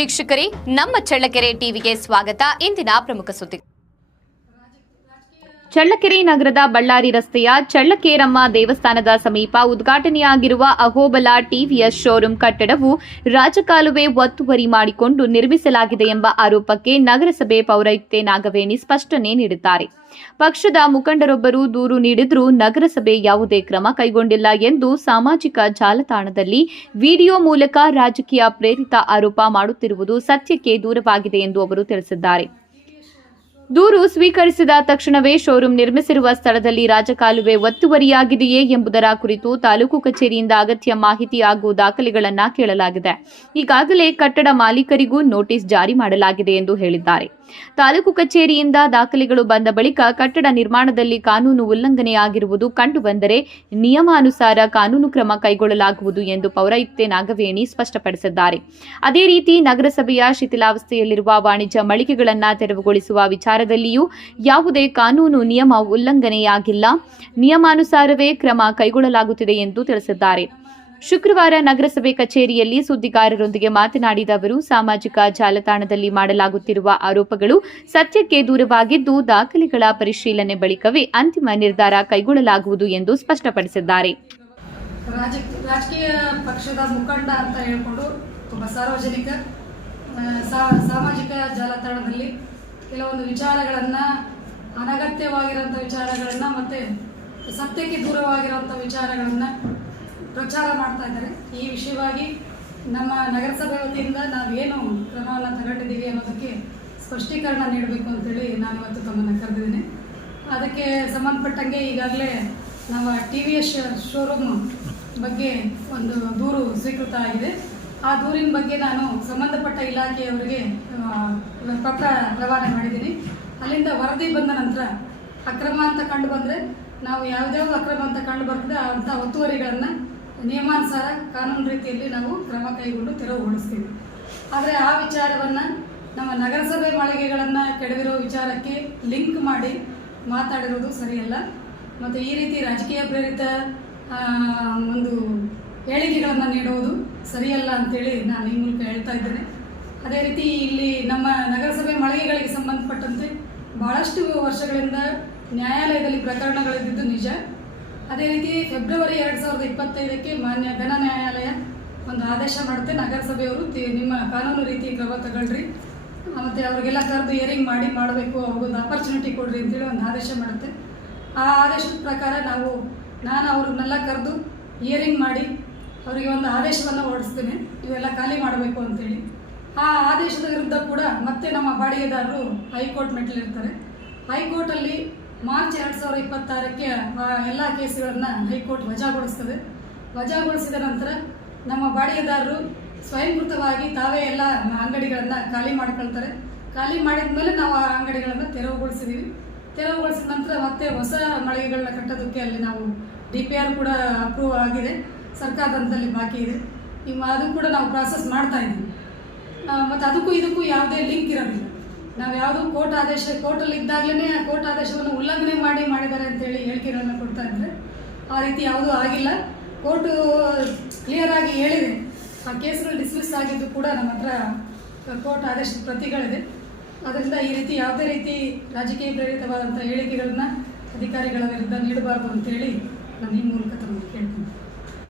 ವೀಕ್ಷಕರೇ, ನಮ್ಮ ಚಳ್ಳಕೆರೆ ಟಿವಿಗೆ ಸ್ವಾಗತ. ಇಂದಿನ ಪ್ರಮುಖ ಸುದ್ದಿ. ಚಳ್ಳಕೆರೆ ನಗರದ ಬಳ್ಳಾರಿ ರಸ್ತೆಯ ಚಳ್ಳಕೇರಮ್ಮ ದೇವಸ್ಥಾನದ ಸಮೀಪ ಉದ್ಘಾಟನೆಯಾಗಿರುವ ಅಹೋಬಲ ಟಿವಿಎಸ್ ಶೋರೂಂ ಕಟ್ಟಡವು ರಾಜಕಾಲುವೆ ಒತ್ತುವರಿ ಮಾಡಿಕೊಂಡು ನಿರ್ಮಿಸಲಾಗಿದೆ ಎಂಬ ಆರೋಪಕ್ಕೆ ನಗರಸಭೆ ಪೌರಾಯುಕ್ತೆ ನಾಗವೇಣಿ ಸ್ಪಷ್ಟನೆ ನೀಡಿದ್ದಾರೆ. ಪಕ್ಷದ ಮುಖಂಡರೊಬ್ಬರು ದೂರು ನೀಡಿದ್ರೂ ನಗರಸಭೆ ಯಾವುದೇ ಕ್ರಮ ಕೈಗೊಂಡಿಲ್ಲ ಎಂದು ಸಾಮಾಜಿಕ ಜಾಲತಾಣದಲ್ಲಿ ವಿಡಿಯೋ ಮೂಲಕ ರಾಜಕೀಯ ಪ್ರೇರಿತ ಆರೋಪ ಮಾಡುತ್ತಿರುವುದು ಸತ್ಯಕ್ಕೆ ದೂರವಾಗಿದೆ ಎಂದು ಅವರು ತಿಳಿಸಿದ್ದಾರೆ. ದೂರು ಸ್ವೀಕರಿಸಿದ ತಕ್ಷಣವೇ ಶೋರೂಂ ನಿರ್ಮಿಸಿರುವ ಸ್ಥಳದಲ್ಲಿ ರಾಜಕಾಲುವೆ ಒತ್ತುವರಿಯಾಗಿದೆಯೇ ಎಂಬುದರ ಕುರಿತು ತಾಲೂಕು ಕಚೇರಿಯಿಂದ ಅಗತ್ಯ ಮಾಹಿತಿ ಹಾಗೂ ದಾಖಲೆಗಳನ್ನು ಕೇಳಲಾಗಿದೆ. ಈಗಾಗಲೇ ಕಟ್ಟಡ ಮಾಲೀಕರಿಗೂ ನೋಟಿಸ್ ಜಾರಿ ಮಾಡಲಾಗಿದೆ ಎಂದು ಹೇಳಿದ್ದಾರೆ. ತಾಲೂಕು ಕಚೇರಿಯಿಂದ ದಾಖಲೆಗಳು ಬಂದ ಬಳಿಕ ಕಟ್ಟಡ ನಿರ್ಮಾಣದಲ್ಲಿ ಕಾನೂನು ಉಲ್ಲಂಘನೆಯಾಗಿರುವುದು ಕಂಡುಬಂದರೆ ನಿಯಮಾನುಸಾರ ಕಾನೂನು ಕ್ರಮ ಕೈಗೊಳ್ಳಲಾಗುವುದು ಎಂದು ಪೌರಾಯುಕ್ತೆ ನಾಗವೇಣಿ ಸ್ಪಷ್ಟಪಡಿಸಿದ್ದಾರೆ. ಅದೇ ರೀತಿ ನಗರಸಭೆಯ ಶಿಥಿಲಾವಸ್ಥೆಯಲ್ಲಿರುವ ವಾಣಿಜ್ಯ ಮಳಿಗೆಗಳನ್ನು ತೆರವುಗೊಳಿಸುವ ವಿಚಾರದಲ್ಲಿಯೂ ಯಾವುದೇ ಕಾನೂನು ನಿಯಮ ಉಲ್ಲಂಘನೆಯಾಗಿಲ್ಲ, ನಿಯಮಾನುಸಾರವೇ ಕ್ರಮ ಕೈಗೊಳ್ಳಲಾಗುತ್ತಿದೆ ಎಂದು ತಿಳಿಸಿದ್ದಾರೆ. ಶುಕ್ರವಾರ ನಗರಸಭೆ ಕಚೇರಿಯಲ್ಲಿ ಸುದ್ದಿಗಾರರೊಂದಿಗೆ ಮಾತನಾಡಿದ ಅವರು, ಸಾಮಾಜಿಕ ಜಾಲತಾಣದಲ್ಲಿ ಮಾಡಲಾಗುತ್ತಿರುವ ಆರೋಪಗಳು ಸತ್ಯಕ್ಕೆ ದೂರವಾಗಿದ್ದು, ದಾಖಲೆಗಳ ಪರಿಶೀಲನೆ ಬಳಿಕವೇ ಅಂತಿಮ ನಿರ್ಧಾರ ಕೈಗೊಳ್ಳಲಾಗುವುದು ಎಂದು ಸ್ಪಷ್ಟಪಡಿಸಿದ್ದಾರೆ. ರಾಜಕೀಯ ಪಕ್ಷದ ಮುಖಂಡ ಅಂತ ಹೇಳಿಕೊಂಡು ಒಬ್ಬ ಸಾರ್ವಜನಿಕ ಸಾಮಾಜಿಕ ಜಾಲತಾಣದಲ್ಲಿ ಕೆಲವೊಂದು ವಿಚಾರಗಳನ್ನು, ಅನಗತ್ಯವಾಗಿರುವಂಥ ವಿಚಾರಗಳನ್ನು ಮತ್ತು ಸತ್ಯಕ್ಕೆ ದೂರವಾಗಿರುವಂಥ ವಿಚಾರಗಳನ್ನು ಪ್ರಚಾರ ಮಾಡ್ತಾ ಇದ್ದಾರೆ. ಈ ವಿಷಯವಾಗಿ ನಮ್ಮ ನಗರಸಭೆ ವತಿಯಿಂದ ನಾವೇನು ಕ್ರಮವನ್ನು ತಗೊಂಡಿದ್ದೀವಿ ಅನ್ನೋದಕ್ಕೆ ಸ್ಪಷ್ಟೀಕರಣ ನೀಡಬೇಕು ಅಂತೇಳಿ ನಾನು ಇವತ್ತು ತಮ್ಮನ್ನು ಕರೆದಿದ್ದೀನಿ. ಅದಕ್ಕೆ ಸಂಬಂಧಪಟ್ಟಂಗೆ ಈಗಾಗಲೇ ನಾವು TVS ಶೋರೂಮ್ ಬಗ್ಗೆ ಒಂದು ದೂರು ಸ್ವೀಕೃತ ಆಗಿದೆ. ಆ ದೂರಿನ ಬಗ್ಗೆ ನಾನು ಸಂಬಂಧಪಟ್ಟ ಇಲಾಖೆಯವರಿಗೆ ಪತ್ರ ರವಾನೆ ಮಾಡಿದ್ದೀನಿ. ಅಲ್ಲಿಂದ ವರದಿ ಬಂದ ನಂತರ ಅಕ್ರಮ ಅಂತ ಕಂಡು ಬಂದರೆ ನಾವು ಯಾವುದ್ಯಾವುದು ಅಕ್ರಮ ಅಂತ ಕಂಡು ಬರ್ತದೆ ಅಂಥ ಒತ್ತುವರಿಗಳನ್ನು ನಿಯಮಾನುಸಾರ ಕಾನೂನು ರೀತಿಯಲ್ಲಿ ನಾವು ಕ್ರಮ ಕೈಗೊಂಡು ತೆರವುಗೊಳಿಸ್ತೀವಿ. ಆದರೆ ಆ ವಿಚಾರವನ್ನು ನಮ್ಮ ನಗರಸಭೆ ಮಾಳಿಗೆಗಳನ್ನು ಕೆಡವಿರೋ ವಿಚಾರಕ್ಕೆ ಲಿಂಕ್ ಮಾಡಿ ಮಾತಾಡಿರೋದು ಸರಿಯಲ್ಲ. ಮತ್ತು ಈ ರೀತಿ ರಾಜಕೀಯ ಪ್ರೇರಿತ ಒಂದು ಹೇಳಿಕೆಗಳನ್ನು ನೀಡುವುದು ಸರಿಯಲ್ಲ ಅಂತೇಳಿ ನಾನು ಈ ಮೂಲಕ ಹೇಳ್ತಾ ಇದ್ದೇನೆ. ಅದೇ ರೀತಿ ಇಲ್ಲಿ ನಮ್ಮ ನಗರಸಭೆ ಮಾಳಿಗೆಗಳಿಗೆ ಸಂಬಂಧಪಟ್ಟಂತೆ ಭಾಳಷ್ಟು ವರ್ಷಗಳಿಂದ ನ್ಯಾಯಾಲಯದಲ್ಲಿ ಪ್ರಕರಣಗಳಿದ್ದು ನಿಜ. ಅದೇ ರೀತಿ ಫೆಬ್ರವರಿ 2025ಕ್ಕೆ ಮಾನ್ಯ ಘನ ನ್ಯಾಯಾಲಯ ಒಂದು ಆದೇಶ ಮಾಡುತ್ತೆ, ನಗರಸಭೆಯವರು ನಿಮ್ಮ ಕಾನೂನು ರೀತಿ ಕ್ರಮ ತಗೊಳ್ರಿ, ಮತ್ತು ಅವರಿಗೆಲ್ಲ ಕರೆದು ಹಿಯರಿಂಗ್ ಮಾಡಬೇಕು, ಅವ್ರಿಗೊಂದು ಅಪರ್ಚುನಿಟಿ ಕೊಡ್ರಿ ಅಂತೇಳಿ ಒಂದು ಆದೇಶ ಮಾಡುತ್ತೆ. ಆ ಆದೇಶದ ಪ್ರಕಾರ ನಾನು ಅವ್ರನ್ನೆಲ್ಲ ಕರೆದು ಹಿಯರಿಂಗ್ ಮಾಡಿ ಅವರಿಗೆ ಒಂದು ಆದೇಶವನ್ನು ಹೊರಡಿಸ್ತೀನಿ, ಇವೆಲ್ಲ ಖಾಲಿ ಮಾಡಬೇಕು ಅಂತೇಳಿ. ಆ ಆದೇಶದ ವಿರುದ್ಧ ಕೂಡ ಮತ್ತೆ ನಮ್ಮ ಬಾಡಿಗೆದಾರರು ಹೈಕೋರ್ಟ್ ಮೆಟ್ಟಿಲಿರ್ತಾರೆ. ಹೈಕೋರ್ಟಲ್ಲಿ ಮಾರ್ಚ್ 2026ಕ್ಕೆ ಆ ಎಲ್ಲ ಕೇಸುಗಳನ್ನು ಹೈಕೋರ್ಟ್ ವಜಾಗೊಳಿಸ್ತದೆ. ವಜಾಗೊಳಿಸಿದ ನಂತರ ನಮ್ಮ ಬಾಡಿಗೆದಾರರು ಸ್ವಯಂಕೃತವಾಗಿ ತಾವೇ ಎಲ್ಲ ಅಂಗಡಿಗಳನ್ನು ಖಾಲಿ ಮಾಡ್ಕೊಳ್ತಾರೆ. ಖಾಲಿ ಮಾಡಿದ ಮೇಲೆ ನಾವು ಆ ಅಂಗಡಿಗಳನ್ನು ತೆರವುಗೊಳಿಸಿದ್ದೀವಿ. ತೆರವುಗೊಳಿಸಿದ ನಂತರ ಮತ್ತೆ ಹೊಸ ಮಳಿಗೆಗಳನ್ನ ಕಟ್ಟೋದಕ್ಕೆ ಅಲ್ಲಿ ನಾವು DPR ಕೂಡ ಅಪ್ರೂವ್ ಆಗಿದೆ, ಸರ್ಕಾರದ ಹಂತದಲ್ಲಿ ಬಾಕಿ ಇದೆ. ಅದು ಕೂಡ ನಾವು ಪ್ರಾಸೆಸ್ ಮಾಡ್ತಾ ಇದ್ದೀವಿ. ಮತ್ತು ಅದಕ್ಕೂ ಇದಕ್ಕೂ ಯಾವುದೇ ಲಿಂಕ್ ಇರೋದಿಲ್ಲ. ನಾವು ಯಾವುದೋ ಕೋರ್ಟಲ್ಲಿ ಇದ್ದಾಗಲೇ ಕೋರ್ಟ್ ಆದೇಶವನ್ನು ಉಲ್ಲಂಘನೆ ಮಾಡಿದ್ದಾರೆ ಅಂತೇಳಿ ಹೇಳಿಕೆಗಳನ್ನು ಕೊಡ್ತಾ ಇದ್ದಾರೆ. ಆ ರೀತಿ ಯಾವುದೂ ಆಗಿಲ್ಲ. ಕೋರ್ಟು ಕ್ಲಿಯರಾಗಿ ಹೇಳಿದೆ. ಆ ಕೇಸ್ಗಳು ಡಿಸ್ಮಿಸ್ ಆಗಿದ್ದು ಕೂಡ ನಮ್ಮ ಹತ್ರ ಕೋರ್ಟ್ ಆದೇಶದ ಪ್ರತಿಗಳಿದೆ. ಅದರಿಂದ ಈ ರೀತಿ ಯಾವುದೇ ರೀತಿ ರಾಜಕೀಯ ಪ್ರೇರಿತವಾದಂಥ ಹೇಳಿಕೆಗಳನ್ನ ಅಧಿಕಾರಿಗಳ ವಿರುದ್ಧ ನೀಡಬಾರ್ದು ಅಂತೇಳಿ ನಾನು ಈ ಮೂಲಕ